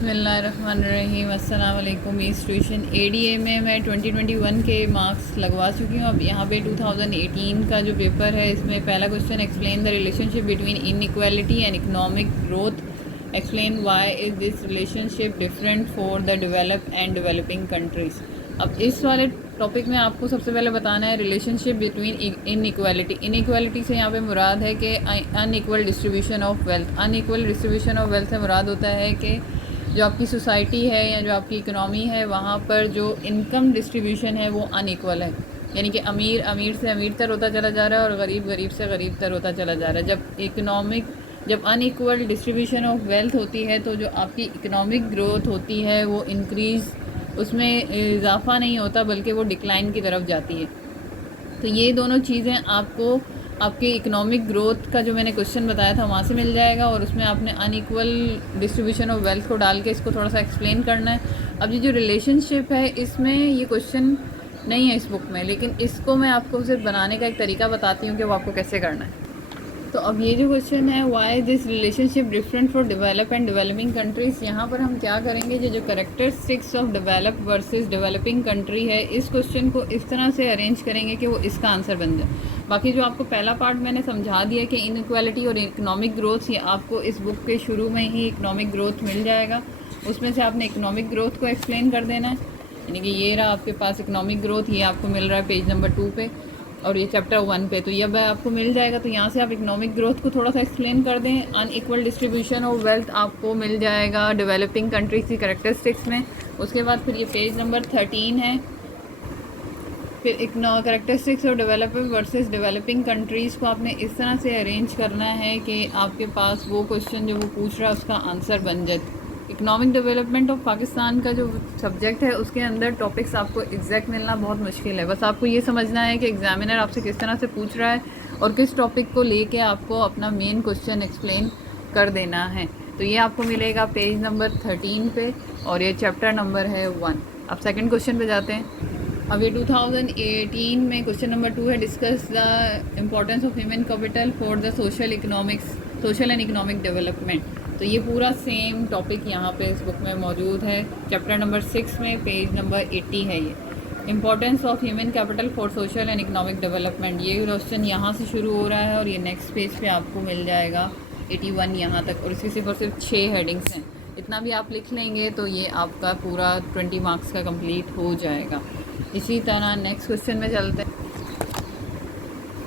बिस्मिल्लाहिर्रहमानिर्रहीम। अस्सलाम वालेकुम। इस ट्यूशन एडीए में मैं 2021 के मार्क्स लगवा चुकी हूँ। अब यहाँ पे 2018 का जो पेपर है इसमें पहला question, explain the relationship between inequality and economic growth, explain why is this relationship different for the developed and developing countries. अब इस वाले टॉपिक में आपको सबसे पहले बताना है रिलेशनशिप बिटवीन इनइक्वालिटी। इनइक्वालिटी से यहाँ पे मुराद है कि unequal distribution of wealth. Unequal distribution of wealth से मुराद होता है कि जो आपकी सोसाइटी है या जो आपकी इकनॉमी है वहाँ पर जो इनकम डिस्ट्रीब्यूशन है वो अनइक्वल है, यानी कि अमीर अमीर से अमीर तर होता चला जा रहा है और गरीब गरीब से गरीब तर होता चला जा रहा है। जब अनइक्वल डिस्ट्रीब्यूशन ऑफ वेल्थ होती है तो जो आपकी इकनॉमिक ग्रोथ होती है वो इंक्रीज़, उसमें इजाफा नहीं होता बल्कि वो डिक्लाइन की तरफ जाती है। तो ये दोनों चीज़ें आपको आपके इकोनॉमिक ग्रोथ का जो मैंने क्वेश्चन बताया था वहाँ से मिल जाएगा, और उसमें आपने अनइक्वल डिस्ट्रीब्यूशन ऑफ वेल्थ को डाल के इसको थोड़ा सा एक्सप्लेन करना है। अब ये जो रिलेशनशिप है इसमें ये क्वेश्चन नहीं है इस बुक में, लेकिन इसको मैं आपको सिर्फ बनाने का एक तरीका बताती हूँ कि वो आपको कैसे करना है। तो अब ये जो क्वेश्चन है why this relationship different for develop and developing countries, यहाँ पर हम क्या करेंगे, जो characteristics of develop versus developing country है इस क्वेश्चन को इस तरह से अरेंज करेंगे कि वो इसका आंसर बन जाए। बाकी जो आपको पहला पार्ट मैंने समझा दिया कि इनइक्वालिटी और इकोनॉमिक ग्रोथ, ये आपको इस बुक के शुरू में ही इकोनॉमिक ग्रोथ मिल जाएगा। उसमें से आपने इकोनॉमिक ग्रोथ को एक्सप्लेन कर देना है, यानी कि ये रहा आपके पास इकोनॉमिक ग्रोथ, ये आपको मिल रहा है पेज नंबर 2 पे और ये चैप्टर 1 पे। तो ये आपको मिल जाएगा। तो यहाँ से आप इकोनॉमिक ग्रोथ को थोड़ा सा एक्सप्लेन कर दें। अनइक्वल डिस्ट्रीब्यूशन ऑफ वेल्थ आपको मिल जाएगा डेवलपिंग कंट्रीज की करेक्टरिस्टिक्स में। उसके बाद फिर ये पेज नंबर 13 है, फिर characteristics of developer versus developing countries को आपने इस तरह से अरेंज करना है कि आपके पास वो क्वेश्चन जो वो पूछ रहा है उसका आंसर बन जाए। इकोनॉमिक डेवलपमेंट ऑफ पाकिस्तान का जो सब्जेक्ट है उसके अंदर टॉपिक्स आपको एग्जैक्ट मिलना बहुत मुश्किल है। बस आपको ये समझना है कि एग्जामिनर आपसे किस तरह से पूछ रहा है और किस टॉपिक को लेके आपको अपना मेन क्वेश्चन एक्सप्लेन कर देना है। तो ये आपको मिलेगा पेज नंबर 13 पे और ये चैप्टर नंबर है 1। अब सेकंड क्वेश्चन पे जाते हैं। अब ये 2018 में क्वेश्चन नंबर 2 है, discuss the importance of human capital for the social and economic development. तो ये पूरा सेम टॉपिक यहाँ पे इस बुक में मौजूद है। चैप्टर नंबर 6 में पेज नंबर 80 है ये, importance of human capital for social and economic development. ये क्वेश्चन यहाँ से शुरू हो रहा है और ये नेक्स्ट पेज पे आपको मिल जाएगा 81 यहाँ तक, और इसकी सिर्फ 6 हेडिंग्स हैं। इतना भी आप लिख लेंगे तो ये आपका पूरा 20 मार्क्स का कंप्लीट हो जाएगा। इसी तरह नेक्स्ट क्वेश्चन में चलते हैं।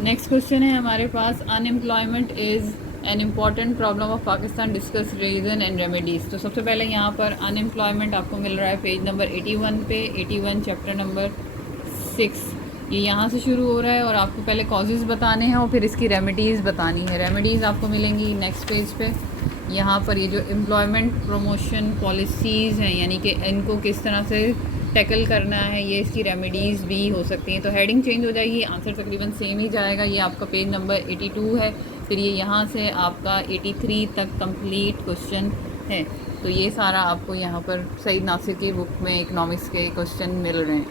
नेक्स्ट क्वेश्चन है हमारे पास, unemployment is an important problem of Pakistan, discuss reason and remedies. तो सबसे पहले यहाँ पर अनएम्प्लॉयमेंट आपको मिल रहा है पेज नंबर 81 पे, 81 चैप्टर नंबर 6। ये यहाँ से शुरू हो रहा है और आपको पहले कॉजेज़ बताने हैं और फिर इसकी रेमेडीज़ बतानी है। रेमेडीज़ आपको मिलेंगी नेक्स्ट पेज पे। यहाँ पर ये जो एम्प्लॉयमेंट प्रमोशन पॉलिसीज़ हैं, यानी कि इनको किस तरह से टैकल करना है, ये इसकी रेमेडीज़ भी हो सकती हैं। तो हेडिंग चेंज हो जाएगी, आंसर तकरीबन सेम ही जाएगा। ये आपका पेज नंबर 82 है, फिर ये यहाँ से आपका 83 तक कंप्लीट क्वेश्चन है। तो ये सारा आपको यहाँ पर सईद नासिर की बुक में इकनॉमिक्स के क्वेश्चन मिल रहे हैं।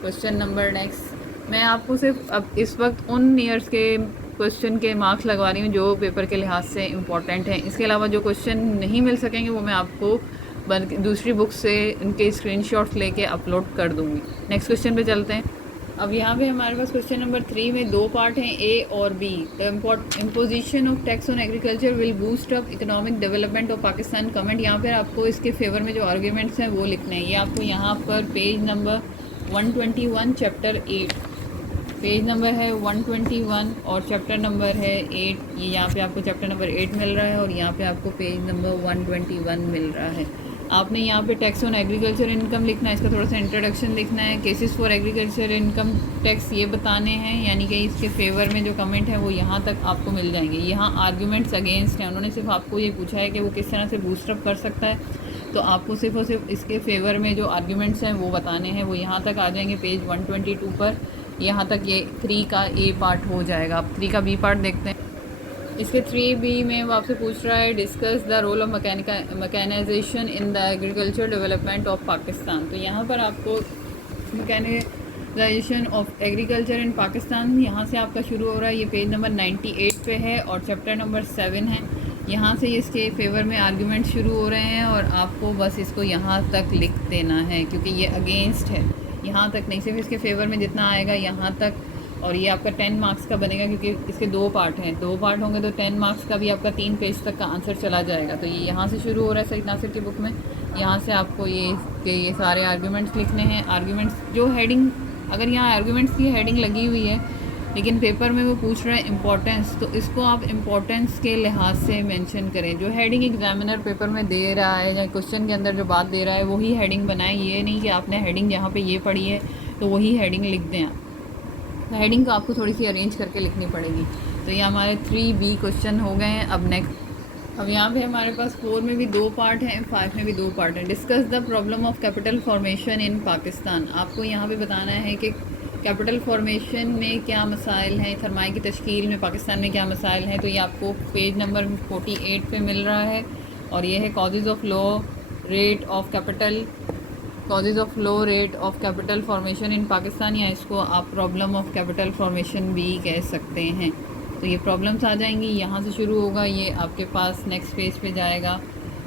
क्वेश्चन नंबर नेक्स्ट, मैं आपको सिर्फ अब इस वक्त उन ईयर्स के क्वेश्चन के मार्क्स लगवा रही हूँ जो पेपर के लिहाज से इम्पॉर्टेंट हैं। इसके अलावा जो क्वेश्चन नहीं मिल सकेंगे वो मैं आपको दूसरी बुक से इनके स्क्रीनशॉट्स लेके अपलोड कर दूँगी। नेक्स्ट क्वेश्चन पे चलते हैं। अब यहाँ पे हमारे पास क्वेश्चन नंबर 3 में 2 पार्ट हैं, ए और B. The imposition of tax on agriculture will boost up economic development of Pakistan. Comment, यहाँ पर आपको इसके फेवर में जो आर्ग्यूमेंट्स हैं वो लिखने हैं। ये आपको यहाँ पर page number 121 chapter 8, page number है 121 और चैप्टर नंबर है 8। ये यहाँ पे आपको चैप्टर नंबर 8 मिल रहा है और यहाँ पे आपको पेज नंबर 121 मिल रहा है। आपने यहाँ पे टैक्स ऑन एग्रीकल्चर इनकम लिखना है, इसका थोड़ा सा इंट्रोडक्शन लिखना है। Cases for agriculture income tax ये बताने हैं, यानी कि इसके फेवर में जो कमेंट है वो यहाँ तक आपको मिल जाएंगे। यहाँ आर्ग्यूमेंट्स अगेंस्ट हैं, उन्होंने सिर्फ आपको ये पूछा है कि वो किस तरह से बूस्टअप कर सकता है। तो आपको सिर्फ और सिर्फ इसके फेवर में जो आर्ग्यूमेंट्स हैं वो बताने हैं, वो यहाँ तक आ जाएंगे पेज 122 पर। यहाँ तक ये 3 का ए पार्ट हो जाएगा। अब 3 का बी पार्ट देखते हैं। इसके 3B में वो आपसे पूछ रहा है, discuss the role of mechanisation in the agriculture development of Pakistan. तो यहाँ पर आपको mechanisation of agriculture in Pakistan यहाँ से आपका शुरू हो रहा है। ये पेज नंबर 98 पे है और चैप्टर नंबर 7 है। यहाँ से इसके फेवर में आर्गुमेंट शुरू हो रहे हैं और आपको बस इसको यहाँ तक लिख देना है, क्योंकि ये अगेंस्ट है। यहाँ तक नहीं, सिर्फ इसके फेवर में जितना आएगा यहाँ तक, और ये आपका 10 मार्क्स का बनेगा, क्योंकि इसके 2 पार्ट हैं। 2 पार्ट होंगे तो 10 मार्क्स का भी आपका 3 पेज तक का आंसर चला जाएगा। तो ये यहाँ से शुरू हो रहा है सईद नासिर की बुक में। यहाँ से आपको ये सारे आर्गुमेंट्स लिखने हैं। आर्गुमेंट्स जो हेडिंग, अगर यहाँ आर्गुमेंट्स की हेडिंग लगी हुई है लेकिन पेपर में वो पूछ रहा है इम्पोर्टेंस, तो इसको आप इम्पोर्टेंस के लिहाज से मेंशन करें। जो हेडिंग एग्जामिनर पेपर में दे रहा है या क्वेश्चन के अंदर जो बात दे रहा है वही हेडिंग बनाएं। ये नहीं कि आपने हेडिंग यहाँ पे ये पढ़ी है तो वही हेडिंग लिख दें आप। तो हेडिंग को आपको थोड़ी सी अरेंज करके लिखनी पड़ेगी। तो ये हमारे 3B क्वेश्चन हो गए हैं। अब यहाँ पे हमारे पास 4 में भी 2 पार्ट हैं, 5 में भी 2 पार्ट हैं। Discuss the problem of capital formation इन पाकिस्तान। आपको यहाँ पे बताना है कि कैपिटल फॉर्मेशन में क्या मसाइल हैं, सरमाए की तश्कील में पाकिस्तान में क्या मसाइल हैं। तो ये आपको पेज नंबर 48 पे मिल रहा है और ये है causes of low rate of capital, causes of low rate of capital formation इन पाकिस्तान, या इसको आप प्रॉब्लम ऑफ कैपिटल फॉर्मेशन भी कह सकते हैं। तो ये प्रॉब्लम्स आ जाएंगी, यहाँ से शुरू होगा, ये आपके पास नेक्स्ट पेज पे जाएगा,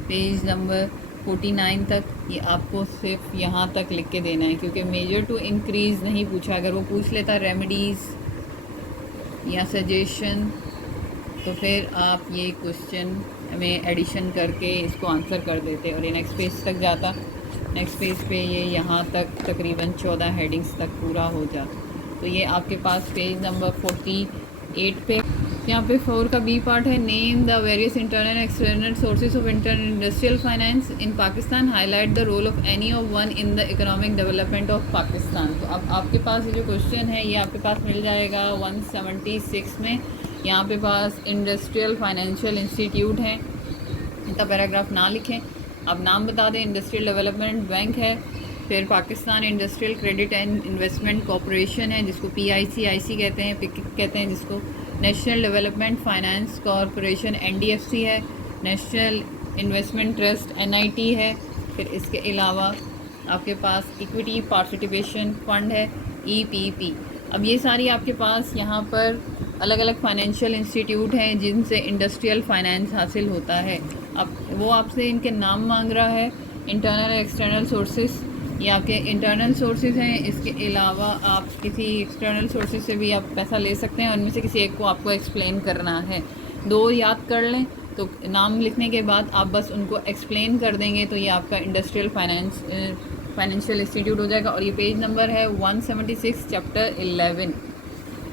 पेज नंबर 49 तक। ये आपको सिर्फ यहाँ तक लिख के देना है, क्योंकि मेजर टू इंक्रीज़ नहीं पूछा। अगर वो पूछ लेता रेमेडीज़ या सजेशन तो फिर आप ये क्वेश्चन में एडिशन करके इसको आंसर कर देते और ये नेक्स्ट पेज तक जाता। नेक्स्ट पेज पे ये यहाँ तक तकरीबन 14 हेडिंग्स तक पूरा हो जाता। तो ये आपके पास पेज नंबर 48 पे। यहाँ पे 4 का B पार्ट है, name the various internal external sources of industrial finance in Pakistan, highlight the role of any of one in the economic development of Pakistan. तो अब आपके पास ये जो क्वेश्चन है ये आपके पास मिल जाएगा 176 में। यहाँ पे पास इंडस्ट्रियल फाइनेंशियल इंस्टीट्यूट है, इतना पैराग्राफ ना लिखें, अब नाम बता दें। इंडस्ट्रियल डेवलपमेंट बैंक है, फिर Pakistan industrial credit and investment corporation है जिसको PICIC कहते हैं, पिक कहते हैं जिसको। National development finance corporation NDFC है, नेशनल इन्वेस्टमेंट ट्रस्ट NIT है। फिर इसके अलावा आपके पास इक्विटी पार्टिसिपेशन फंड है EPP। अब ये सारी आपके पास यहाँ पर अलग अलग फाइनेंशियल इंस्टीट्यूट हैं जिनसे इंडस्ट्रियल फाइनेंस हासिल होता है। अब वो आपसे इनके नाम मांग रहा है, इंटरनल एक्सटर्नल सोर्सेज, ये आपके इंटरनल सोर्सेज हैं। इसके अलावा आप किसी एक्सटर्नल सोर्सेज से भी आप पैसा ले सकते हैं, उनमें से किसी एक को आपको एक्सप्लेन करना है। 2 याद कर लें, तो नाम लिखने के बाद आप बस उनको एक्सप्लेन कर देंगे तो ये आपका इंडस्ट्रियल फाइनेंशियल इंस्टीट्यूट हो जाएगा। और ये पेज नंबर है 176 चैप्टर 11।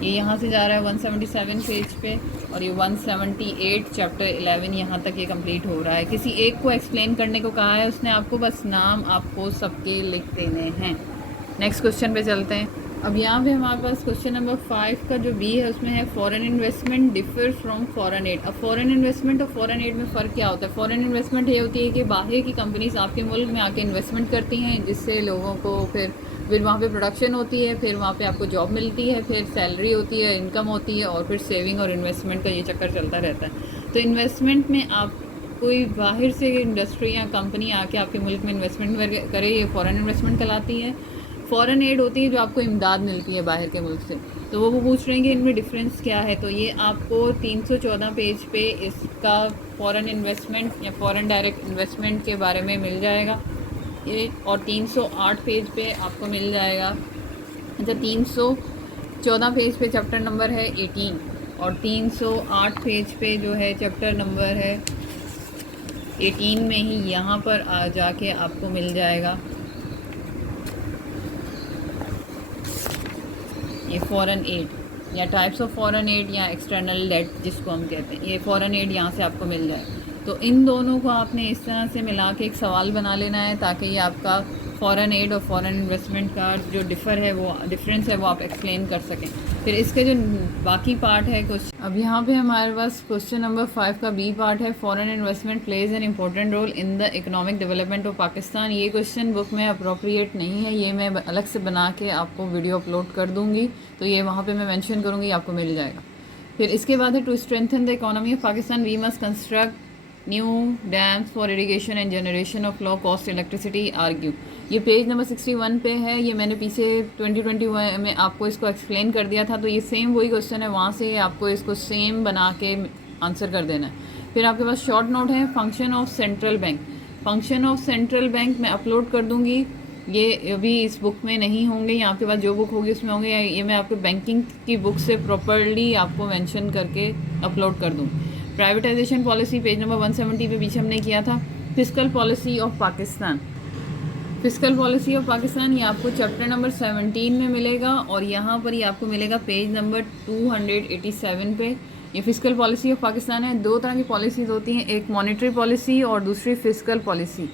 ये यहाँ से जा रहा है 177 पेज पे और ये 178 चैप्टर 11 यहाँ तक ये कंप्लीट हो रहा है। किसी एक को एक्सप्लेन करने को कहा है उसने, आपको बस नाम आपको सबके लिख देने हैं। नेक्स्ट क्वेश्चन पे चलते हैं। अब यहाँ पे हमारे पास क्वेश्चन नंबर 5 का जो B है उसमें है foreign investment differ from foreign add. अब फॉरेन इन्वेस्टमेंट और फॉरेन एड में फ़र्क क्या होता है? फॉरेन इन्वेस्टमेंट ये होती है कि बाहर की कंपनीज आपके मुल्क में आके इन्वेस्टमेंट करती हैं, जिससे लोगों को फिर वहाँ पे प्रोडक्शन होती है, फिर वहाँ पे आपको जॉब मिलती है, फिर सैलरी होती है, इनकम होती है, और फिर सेविंग और इन्वेस्टमेंट का ये चक्कर चलता रहता है। तो इन्वेस्टमेंट में आप कोई बाहर से इंडस्ट्री या कंपनी आके आपके मुल्क में इन्वेस्टमेंट करे, ये फॉरेन इन्वेस्टमेंट कहलाती है। फॉरेन एड होती है जो आपको इमदाद मिलती है बाहर के मुल्क से। तो वो पूछ रहे हैं कि इनमें डिफरेंस क्या है। तो ये आपको 314 पेज पे इसका फॉरेन इन्वेस्टमेंट या फॉरेन डायरेक्ट इन्वेस्टमेंट के बारे में मिल जाएगा ये, और 308 पेज पे आपको मिल जाएगा। अच्छा, 314 पेज पे चैप्टर नंबर है 18 और 308 पेज पे जो है चैप्टर नंबर है 18 में ही यहाँ पर आ जाके आपको मिल जाएगा ये फॉरेन एड या टाइप्स ऑफ फॉरेन एड या एक्सटर्नल डेट जिसको हम कहते हैं। ये फॉरेन एड यहाँ से आपको मिल जाए। तो इन दोनों को आपने इस तरह से मिला के एक सवाल बना लेना है ताकि ये आपका फॉरेन एड और फॉरेन इन्वेस्टमेंट का जो डिफरेंस है वो आप एक्सप्लेन कर सकें। फिर इसके जो बाकी पार्ट है कुछ, अब यहाँ पे हमारे पास क्वेश्चन नंबर 5 का B पार्ट है, foreign investment plays an important role in the economic development of Pakistan. ये क्वेश्चन बुक में अप्रोप्रिएट नहीं है, ये मैं अलग से बना के आपको वीडियो अपलोड कर दूँगी, तो ये वहाँ पर मैं मैंशन करूँगी, आपको मिल जाएगा। फिर इसके बाद है to strengthen the economy of Pakistan we must construct new dams for irrigation and generation of low cost electricity argue. ये पेज नंबर 61 पे है। ये मैंने पीछे 2021 में आपको इसको एक्सप्लेन कर दिया था। तो ये सेम वही क्वेश्चन है, वहाँ से आपको इसको सेम बना के आंसर कर देना है। फिर आपके पास शॉर्ट नोट है function of central bank. Function of central bank मैं अपलोड कर दूंगी, ये अभी इस बुक में नहीं होंगे, यहाँ आपके पास जो बुक होगी उसमें होंगे, ये मैं आपके बैंकिंग की बुक से प्रॉपरली आपको मेंशन करके अपलोड कर दूँ। प्राइवेटाइजेशन पॉलिसी पेज नंबर 170 पे पीछे हमने किया था। Fiscal policy of Pakistan, fiscal policy of Pakistan ये आपको चैप्टर नंबर 17 में मिलेगा और यहाँ पर ये आपको मिलेगा पेज नंबर 287 पे। ये फिस्कल पॉलिसी ऑफ पाकिस्तान है। दो तरह की पॉलिसीज़ होती हैं, एक मॉनेटरी पॉलिसी और दूसरी फिस्कल पॉलिसी।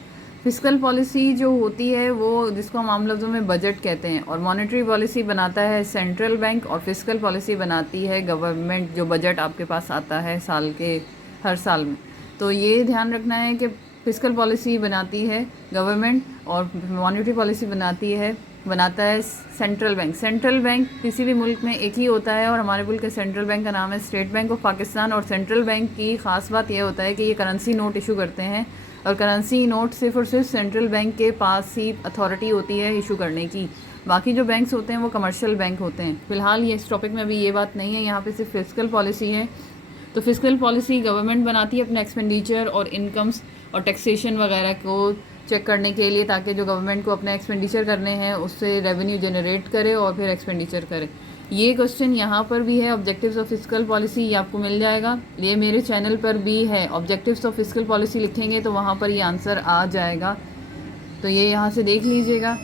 फिस्कल पॉलिसी जो होती है वो जिसको हम आम लफ्ज़ों में बजट कहते हैं, और मॉनेटरी पॉलिसी बनाता है सेंट्रल बैंक और फिस्कल पॉलिसी बनाती है गवर्नमेंट, जो बजट आपके पास आता है साल के हर साल में। तो ये ध्यान रखना है कि फिस्कल पॉलिसी बनाती है गवर्नमेंट और मॉनेटरी पॉलिसी बनाता है सेंट्रल बैंक। सेंट्रल बैंक किसी भी मुल्क में एक ही होता है और हमारे मुल्क के सेंट्रल बैंक का नाम है स्टेट बैंक ऑफ पाकिस्तान। और सेंट्रल बैंक की ख़ास बात यह होता है कि ये करेंसी नोट इशू करते हैं और करेंसी नोट सिर्फ और सिर्फ सेंट्रल बैंक के पास ही अथॉरिटी होती है इशू करने की। बाकी जो बैंक्स होते हैं वो कमर्शियल बैंक होते हैं। फ़िलहाल ये इस टॉपिक में अभी ये बात नहीं है, यहाँ पे सिर्फ फिस्कल पॉलिसी है। तो फिस्कल पॉलिसी गवर्नमेंट बनाती है अपने एक्सपेंडिचर और इनकम्स और टैक्सेशन वगैरह को चेक करने के लिए, ताकि जो गवर्नमेंट को अपने एक्सपेंडिचर करने हैं उससे रेवेन्यू जनरेट करे और फिर एक्सपेंडिचर करे। ये क्वेश्चन यहाँ पर भी है, ऑब्जेक्टिव्स ऑफ फिस्कल पॉलिसी, ये आपको मिल जाएगा। ये मेरे चैनल पर भी है, ऑब्जेक्टिव्स ऑफ फिस्कल पॉलिसी लिखेंगे तो वहाँ पर ये आंसर आ जाएगा, तो ये यहाँ से देख लीजिएगा।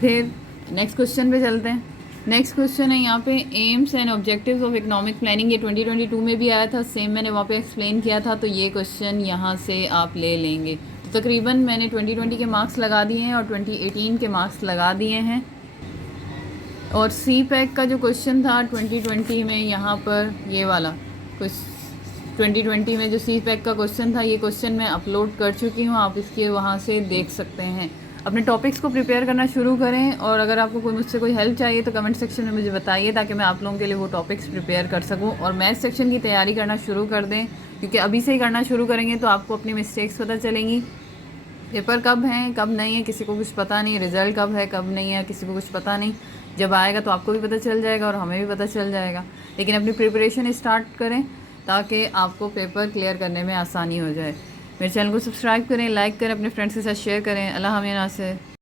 फिर नेक्स्ट क्वेश्चन पे चलते हैं। नेक्स्ट क्वेश्चन है यहाँ पे AIIMS and objectives of economic planning. ये 2022 में भी आया था, सेम मैंने वहाँ पे एक्सप्लेन किया था, तो ये क्वेश्चन यहाँ से आप ले लेंगे। तो तकरीबन मैंने 2020 के मार्क्स लगा दिए हैं और 2018 के मार्क्स लगा दिए हैं। और सी पैक का जो क्वेश्चन था 2020 में, यहाँ पर ये वाला कुछ 2020 में जो सी पैक का क्वेश्चन था, ये क्वेश्चन मैं अपलोड कर चुकी हूँ, आप इसके वहाँ से देख सकते हैं। अपने टॉपिक्स को प्रिपेयर करना शुरू करें और अगर आपको मुझसे कोई हेल्प चाहिए तो कमेंट सेक्शन में मुझे बताइए, ताकि मैं आप लोगों के लिए वो टॉपिक्स प्रिपेयर कर सकूं। और मैथ सेक्शन की तैयारी करना शुरू कर दें, क्योंकि अभी से ही करना शुरू करेंगे तो आपको अपनी मिस्टेक्स पता चलेंगी। पेपर कब हैं कब नहीं है किसी को कुछ पता नहीं, रिज़ल्ट कब है कब नहीं है किसी को कुछ पता नहीं। जब आएगा तो आपको भी पता चल जाएगा और हमें भी पता चल जाएगा। लेकिन अपनी प्रिपरेशन स्टार्ट करें ताकि आपको पेपर क्लियर करने में आसानी हो जाए। मेरे चैनल को सब्सक्राइब करें, लाइक करें, अपने फ्रेंड्स के साथ शेयर करें। अल्लाह हाफ़िज़।